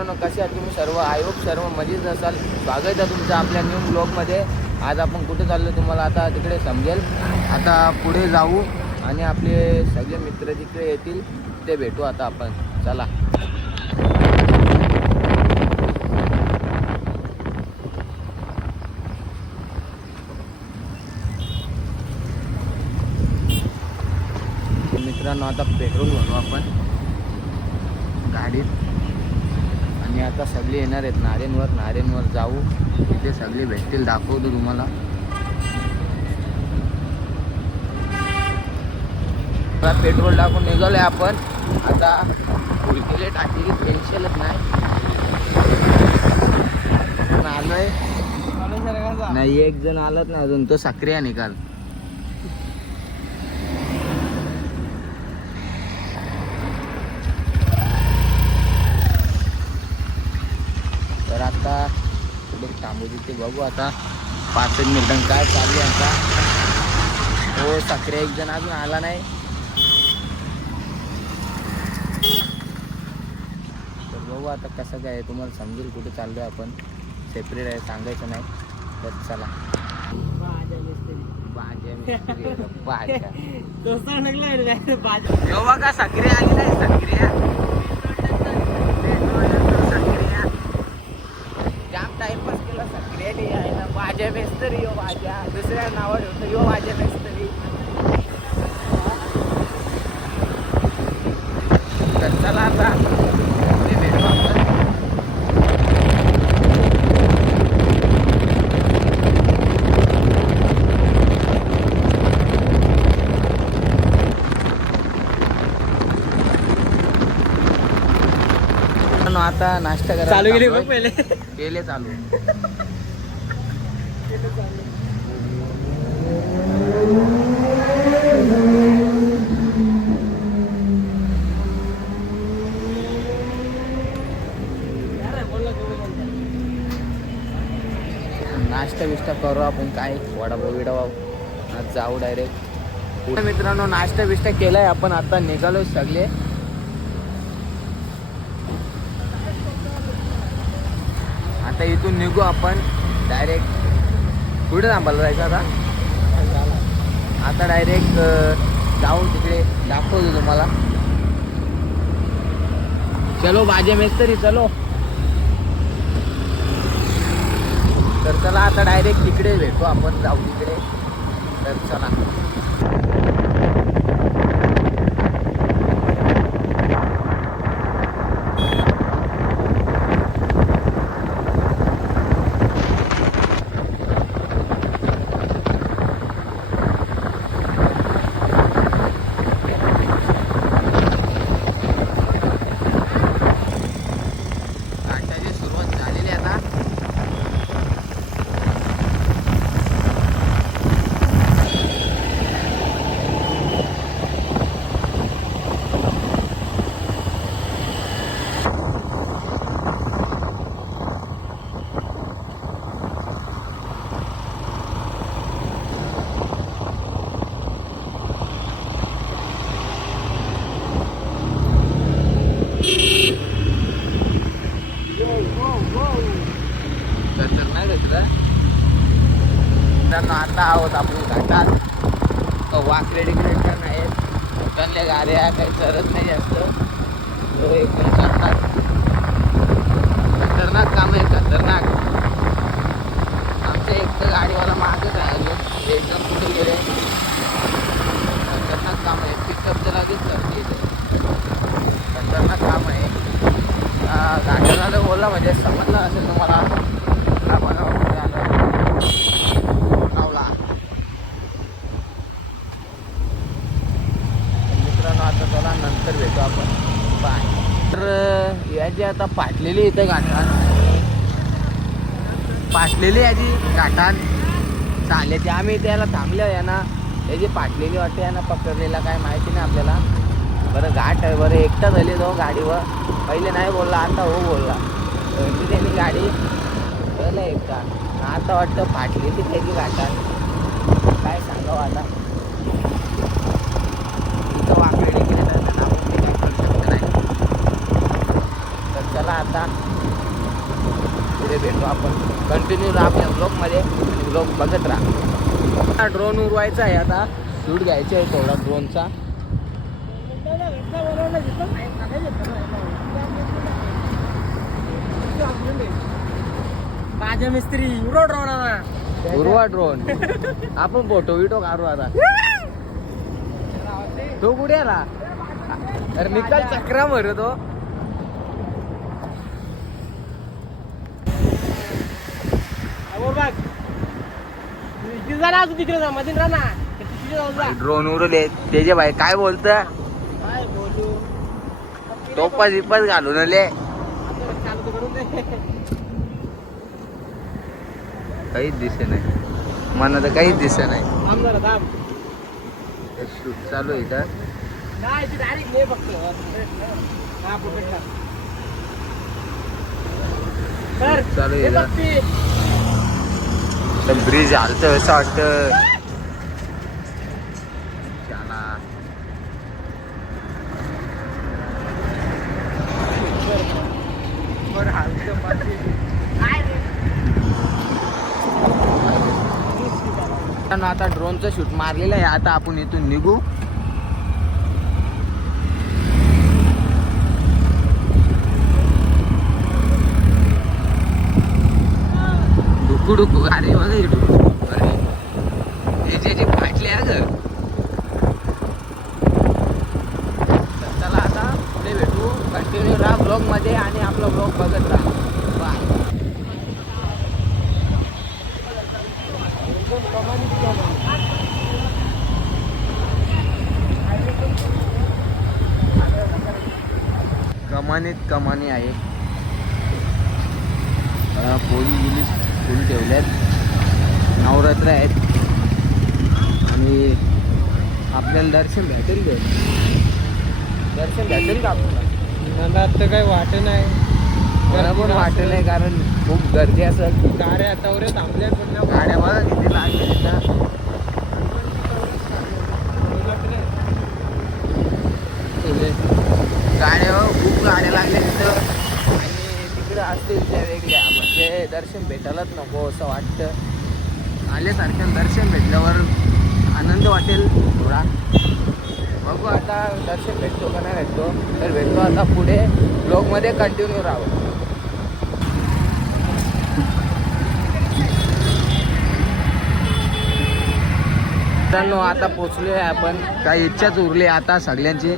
मित्रांनो, कसे आहात तुम्ही सर्व? आय होप सर्व मजेत असाल. स्वागत आहे तुमचं आपल्या न्यू ब्लॉगमध्ये. आज आपण कुठे चाललो तुम्हाला आता तिकडे समजेल. आता पुढे जाऊ आणि आपले सगळे मित्र तिकडे येतील, ते भेटू आता आपण. चला. मित्रांनो, आता पेट्रोल भरू आपण गाडीत आणि आता सगळे येणार आहेत नारेनवर जाऊ. तिथे सगळे भेटतील, दाखवतो तुम्हाला. आता पेट्रोल टाकून निघालोय आपण. आता फुलकेले टाकी टेन्शनच नाही. आलोय नाही, एक जण आलाच नाही अजून, तो सक्रिय निकाल. तर आता पुढे थांबू तिथे बघू आता 5 मिनिटांनी काय चालू आता. हो, सक्रिय एक जण अजून आला नाही. तर बघू आता कसं काय तुम्हाला समजेल कुठे चाललोय आपण. सेपरेट आहे, सांगायचं नाही. तर चला. का सक्रिय आली नाही? सक्रिय जाम टाइमपास केला. सक्रियली आहे ना, माझ्या मेस्तरी यो माझ्या दुसऱ्या नावावर होतं यो माझ्या मेस्तरी. तर चला आता भेटू आपण. आता नाश्ता करायला चालू केले बघ पहिले. केले चालू. नाश्ता बिष्टा करू आपण. काय वडापाव बिडापाव आज जाऊ डायरेक्ट. मित्रांनो, नाश्ता बिष्टा केलाय आपण. आता निघालो सगळे. आता इथून निघू आपण डायरेक्ट. कुठे थांबायला जायचं आता? आता डायरेक्ट जाऊ तिकडे, दाखवतो तुम्हाला. चलो भाज्या मेस्तरी चलो. तर चला आता डायरेक्ट तिकडे भेटू आपण, जाऊ तिकडे. तर चला. आता आहोत आपण घाटात. वाकडे डिकडे पण आहेत, मोठ्या गाड्या काही चरत नाही जास्त. तो एकदम खतरनाक काम आहे, खतरनाक. आमच्या एक तर गाडीवाला मागच आहे अजून, एकदम कुठे गेले. खतरनाक काम आहे. पिकअपचं लागेल करते, खतरनाक काम आहे. गाड्याला बोलला म्हणजे समजलं असेल तुम्हाला. आता चला, नंतर भेटू आपण. बाय. तर याची आता पाटलेली इथे गाठान, पाटलेली याची गाठान चालले. आम्ही त्याला थांबल्या यांना. याची पाटलेली वाटते यांना पकडलेला, काय माहिती नाही आपल्याला. बरं घाट आहे. बरं एकटा झाली तो गाडीवर. पहिले नाही बोलला, आता हो बोलला. त्यांनी गाडी पहिलं एकटा, आता वाटतं फाटलेली त्याची गाठान. काय सांगावं आता. वाकडे तर चला आता कंटिन्यू राहा आपल्या ब्लॉगमध्ये, ब्लॉग बघत राहा. ड्रोन उडवायचा आहे आता, शूट घ्यायचे आहे थोडा ड्रोनचा. माझ्या मिस्त्री उडवा ड्रोन. आपण फोटो विटो काढू आता. तो कुठे आला? अरे निकाल चक्रा मर तो. तिकडे जा मध्ये राहा ना. ड्रोन उडवले त्याचे भाई काय बोलत? काय बोलू, टोपास बिपास घालून आले. काहीच दिसे नाही मला तर, काहीच दिसे नाही. शूट चालू आहे का? चालू आहे का? ब्रिज हालत असं वाटत. आता ड्रोनचं शूट मारलेलं आहे. आता आपण इथून निघू. डुकू डुकू अरे बघा डुकू. अरे त्याची फाटली आहे ग. चला आता पुढे भेटू. कंटिन्यू राहा ब्लॉग मध्ये आणि आपला ब्लॉग बघत राहा. बाय. कमानीत कमानी आहे. पोलीस फुल ठेवल्यात. नवरात्र आहेत आणि आपल्याला दर्शन भेटेल का? दर्शन भेटेल का आपल्याला? मला आता काही वाट नाही. मला पण वाटत नाही कारण खूप गर्दी असेल. गाड्या आता थांबल्या. गाड्या बघा किती लागल्या. गाड्या खूप गाड्या लागल्या तिथं आणि तिकडं असतील त्या वेगळ्या. म्हणजे दर्शन भेटायलाच नको असं वाटतं. आल्यासारख्या दर्शन भेटल्यावर आनंद वाटेल थोडा. बघू आता दर्शन भेटतो का नाही भेटतो. तर भेटतो आता पुढे. ब्लॉगमध्ये कंटिन्यू राहावं. मित्रांनो आता पोचलोय आपण. काही इच्छाच उरली आता सगळ्यांची.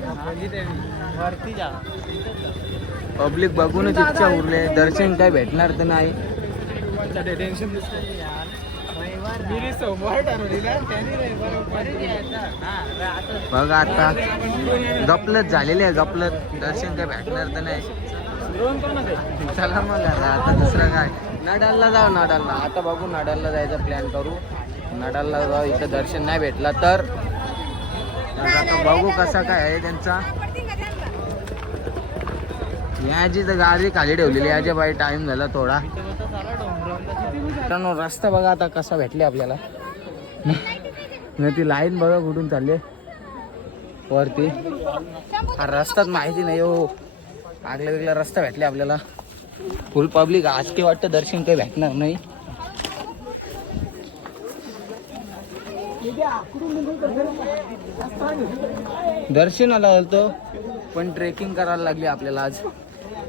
पब्लिक बघूनच इच्छा उरले. दर्शन काय भेटणार तर नाही. बघा आता गपलत झालेली आहे. गपलत दर्शन काय भेटणार तर नाही. चला मग आता दुसरं काय. नडालला जाऊ. नडालला आता बघू. नडालला जायचा प्लॅन करू. नडालला जाऊ. इथं दर्शन नाही भेटला तर आता बघू कसा काय आहे त्यांचा. याची तर गाडी खाली ठेवलेली. याच्या बाई टाइम झाला थोडा. रस्ता बघा आता कसा भेटले आपल्याला. ती लाईन बघा कुठून चालली वरती. हा रस्ताच माहिती नाही हो. आगला वेगळा रस्ता भेटले आपल्याला. फुल पब्लिक. आज काही वाटतं दर्शन काही भेटणार नाही. दर्शनाला आलतो पण ट्रेकिंग करायला लागली आपल्याला आज.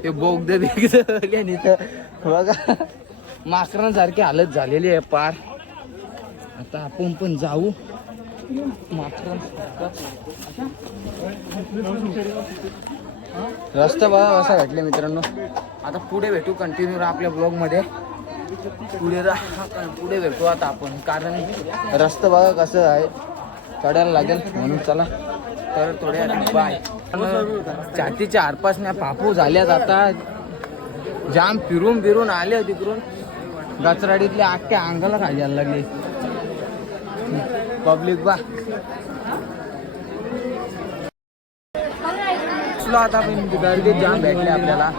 ते बोगद बिगद बघा माकरांसारखी हालत झालेली आहे पार. आता आपण पण जाऊ माकरांसारखं. रस्ता बघा असा भेटले मित्रांनो. आता पुढे भेटू. कंटिन्यू राहा आपल्या ब्लॉग मध्ये. पुढे भेटू आता आपण. कारण रस्ता बघा कसं आहे. चढायला लागेल म्हणून चला तर थोड्या बाय. छातीच्या आरपासण्या पापू झाल्यात आता. जाम फिरून फिरून आले तिकडून. गचराडीतले अख्ख्या अंगाला खायला लागले पब्लिक बा. आता पण गर्दीत जाम भेटले आपल्याला.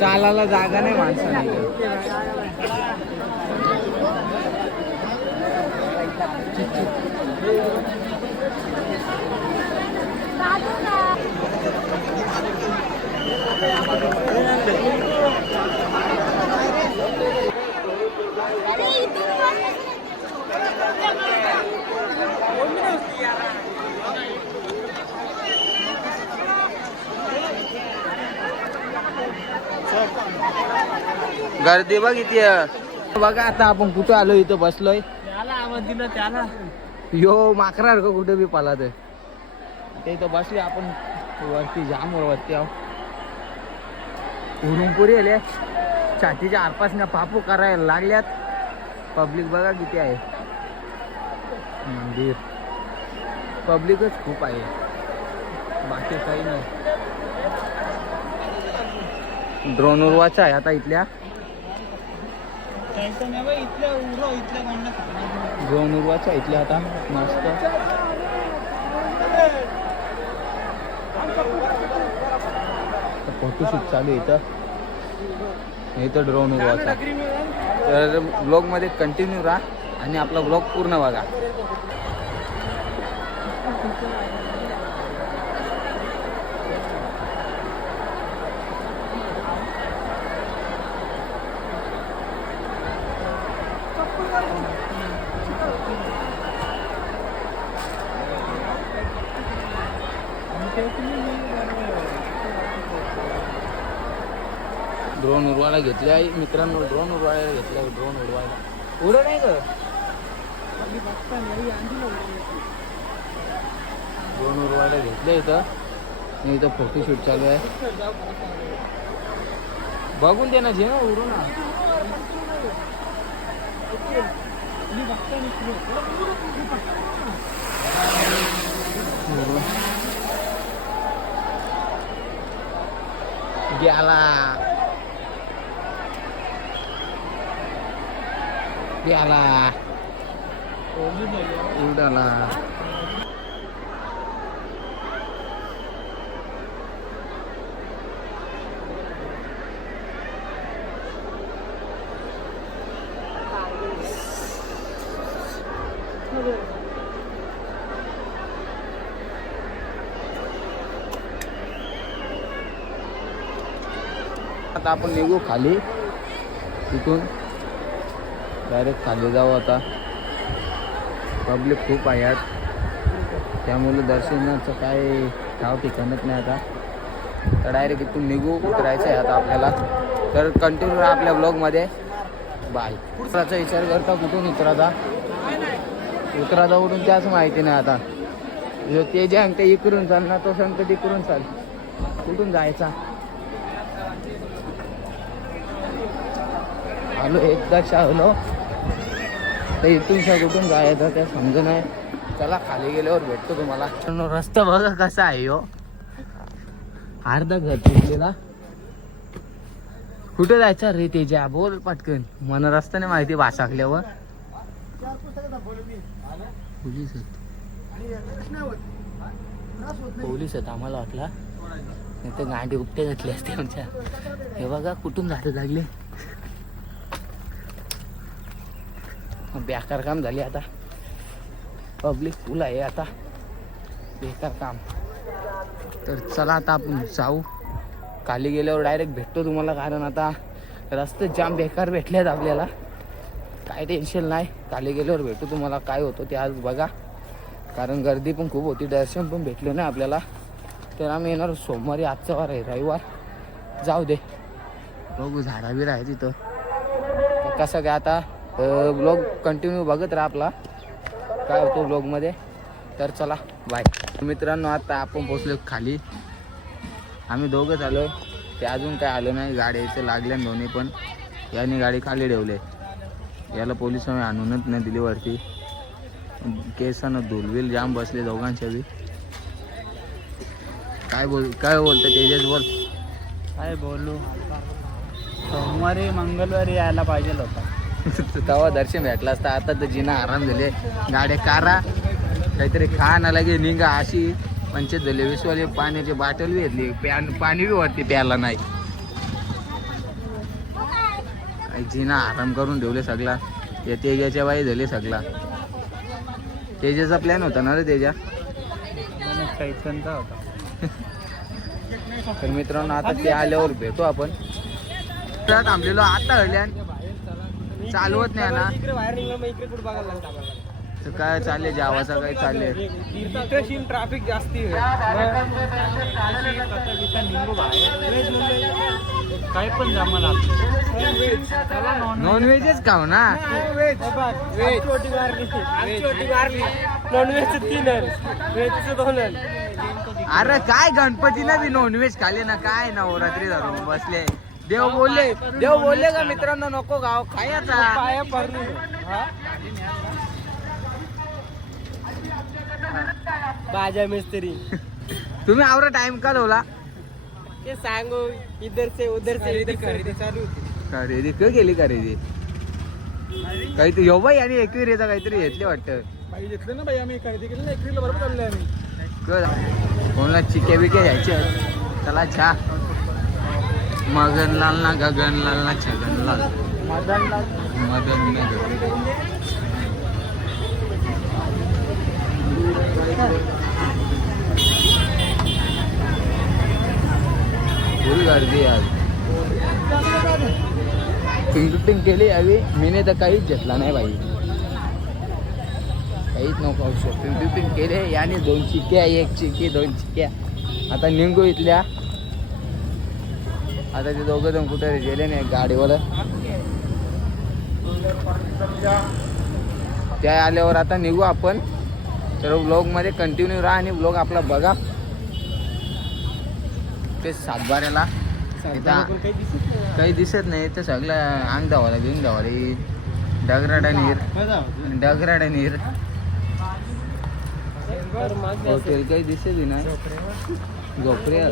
चालायला जागा नाही माणसाला. गर्दी बघ इथे. बघा आता आपण कुठं आलो, इथं बसलोय. त्याला आवाज दिला त्याला. यो माकरार का कुठे बी पाला ते इथं बसले आपण वरती, जाम वरती आहो. उडून पुरी आले, छातीच्या आरपास ना पापू करायला लागल्यात. पब्लिक बघा किती आहे. मंदिर पब्लिकच खूप आहे, बाकी काही नाही. ड्रोन उरवाचा आहे आता इथल्या. ड्रोन उरवाचा इथल्या आता मस्त. फोटोशूट चालू आहे इथं ड्रोन उरवाचा. तर ब्लॉग मध्ये कंटिन्यू राहा आणि आपला ब्लॉग पूर्ण बघा. ड्रोन उडवायला घेतले आहे मित्रांनो, ड्रोन उडवायला घेतले. ड्रोन उडवायला उडं नाही ग, ड्रोन उडवायला घेतले इथं. इथं फोटोशूट चालू आहे. बघून दे ना, जे ना उडू ना. गेला गेला उडाला. आता आपण निघू खाली, तिथून डायरेक्ट खाली जाऊ. आता पब्लिक खूप आहे यात, त्यामुळे दर्शनाचं काय नाव ठिकाणच नाही आता. तर डायरेक्ट इथून निघू, उतरायचं आहे आता आपल्याला. तर कंटिन्यू राहा आपल्या ब्लॉगमध्ये. बाय. उतरायचा विचार करता, कुठून उतरायचा उठून त्याच माहिती नाही आता. जो ते जे अंगठे इकडून चाल ना, तो सांगतो तिकडून चाल. कुठून जायचा आलो, एकदा आलो तर इथून कुठून जायचं त्या समज नाही. चला खाली गेल्यावर भेटतो तुम्हाला. रस्ता बघा कसा आहे हो, अर्धा घर तुटलेला. कुठे जायचं रे तेजा, बोल पटकन. मला रस्ता नाही माहिती भासाकल्यावर. पोलीस आहेत आम्हाला वाटला, नाही तर गांडी उपटे घातली असते आमच्या. हे बघा कुठून जाते लागले. बेकार काम झाले आता, पब्लिक फुल आहे आता, बेकार काम. तर चला आता आपण जाऊ. खाली गेल्यावर डायरेक्ट भेटतो तुम्हाला, कारण आता रस्ते जाम बेकार भेटले आहेत आपल्याला. काय टेन्शन नाही, खाली गेल्यावर भेटू तुम्हाला. काय होतं ते आज बघा, कारण गर्दी पण खूप होती, दर्शन पण भेटलं नाही आपल्याला. तर आम्ही येणार सोमवारी. आजचा वार आहे रविवार, जाऊ दे बघू. झाडा बिर आहे तिथं. कसं काय आता ब्लॉग कंटिन्यू बघत राहा आपला, काय होतं ब्लॉगमध्ये. तर चला बाय मित्रांनो. आता आपण पोचलो खाली, आम्ही दोघंच आलो, ते अजून काय आलं नाही. गाड्याचं लागल्या दोन्ही पण. याने गाडी खाली ठेवले, याला पोलिसांनी आणूनच नाही दिली वरती. केसानं धुलविल जाम बसले दोघांच्या बी. काय बोलतं तेजस, बोल. काय बोलू, सोमवारी मंगळवारी यायला पाहिजे होता. तेव्हा दर्शन भेटला असता. आता तर जिना आराम झाले, गाड्या कारा काहीतरी खा ना लागे निघा अशी पंचायत झाली. विश्वाले पाण्याची बाटल बी घेतली, पाणी बी वरती प्यायला नाही. जिना आराम करून ठेवले सगळा. तेजाच्या बाई झाले सगळा. तेजाचा प्लॅन होता ना रे तेजा, कैचनचा होता. तर मित्रांनो आता ते आल्यावर भेटू आपण. तर थांबलेलो आता हल्यान चालवत नाही ना. तर काय चालले जावाचा काय चालले ट्रॅफिक जास्ती काय पण जमाला नॉनव्हेजच खाऊ ना. Nonveg 3 veg 2. अरे काय गणपतीला बी नॉनव्हेज खाले ना. काय नवरात्री धरून बसले. देव बोलले का मित्रांनो नको गाव खायचा. बाजा मिस्त्री तुम्ही आवरा टाइम का लावला. ते सांगू इधर से उधर से खरेदी चालू होती. खरेदी क केली खरेदी काहीतरी यो बाई आणि एकविरेचा काहीतरी घेतले वाटतं. बाई घेतलं ना बाई आम्ही खरेदी केली ना. एकवीला बरोबर चाललोय आम्ही. कोणाला चिके बिके घ्यायचे. चला छा. मगनलाल ना गगनलाल ना छगनलाल मदन फुल गर्दी आज. शूटिंग केली हवी. मीने तर काहीच घेतला नाही बाई. काहीच नको. शूटिंग केले याने 2 चिक्क्या 1 चिक्की 2 चिक्क्या. आता निघू इथल्या. आता ते दोघं जण कुठे गेले नाही गाडीवर. त्या आल्यावर आता निघू आपण. तर व्लॉग मध्ये कंटिन्यू राहा आणि व्लॉग आपला बघा. ते सातबाऱ्याला काही दिसत नाही. तर सगळं अंग धावाला घेऊन धावाला डगराडा नीर हॉटेल काही दिसत नाही. झोपरे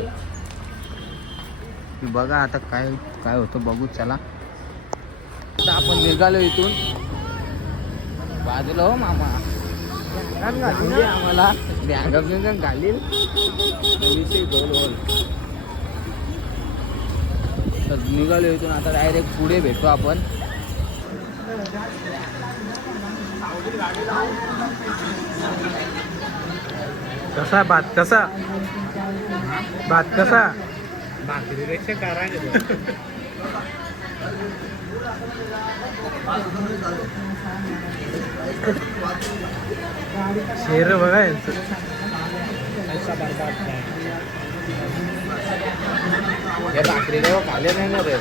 बघा आता काय काय होतं बघू. चला आता आपण निघालो इथून. बाजूला हो मामा आम्हाला बॅग घालील. तर निघालो इथून. आता डायरेक्ट पुढे भेटू आपण. कसा भात कसा भाकरीपेक्षा शेर बघा यांचं. या भाकरी काय खाले नाही ना रे.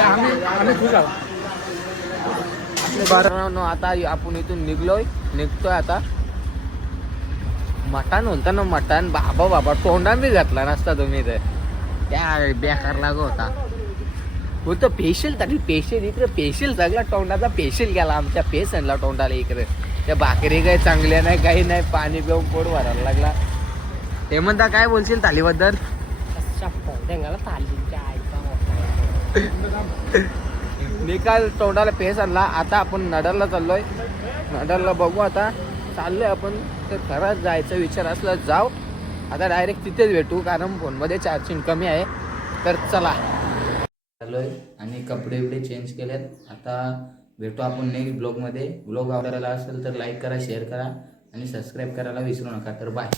आम्ही खूप आहोत. आता आपण इथून निघतोय आता. मटण होतं ना मटण. बाबा तोंडान बी घातला नसता तुम्ही. तर त्या बेकार लाग होता. होतं पेशल तरी पेशल इकडे पेशल सगळा तोंडाचा पेशल गेला आमच्या पेशनला तोंडाला इकडे. त्या भाकरी काही चांगल्या नाही काही नाही. पाणी पिऊन पोट भरायला लागला. ते म्हणता काय बोलशील थालीबद्दल. निकाल तोंडाला पेस आणला. आता आपण नडरला चाललोय. नडरला बघू आता. चाललोय आपण. तर खरंच जायचा विचार असला जाऊ. आता डायरेक्ट तिथेच भेटू कारण फोनमध्ये चार्जिंग कमी आहे. तर चला चाललोय आणि कपडे बिपडे चेंज केलेत. आता भेटू आपण नेक्स्ट ब्लॉगमध्ये. ब्लॉग आवडायला असेल तर लाईक करा शेअर करा आणि सबस्क्राईब करायला विसरू नका. तर बाय.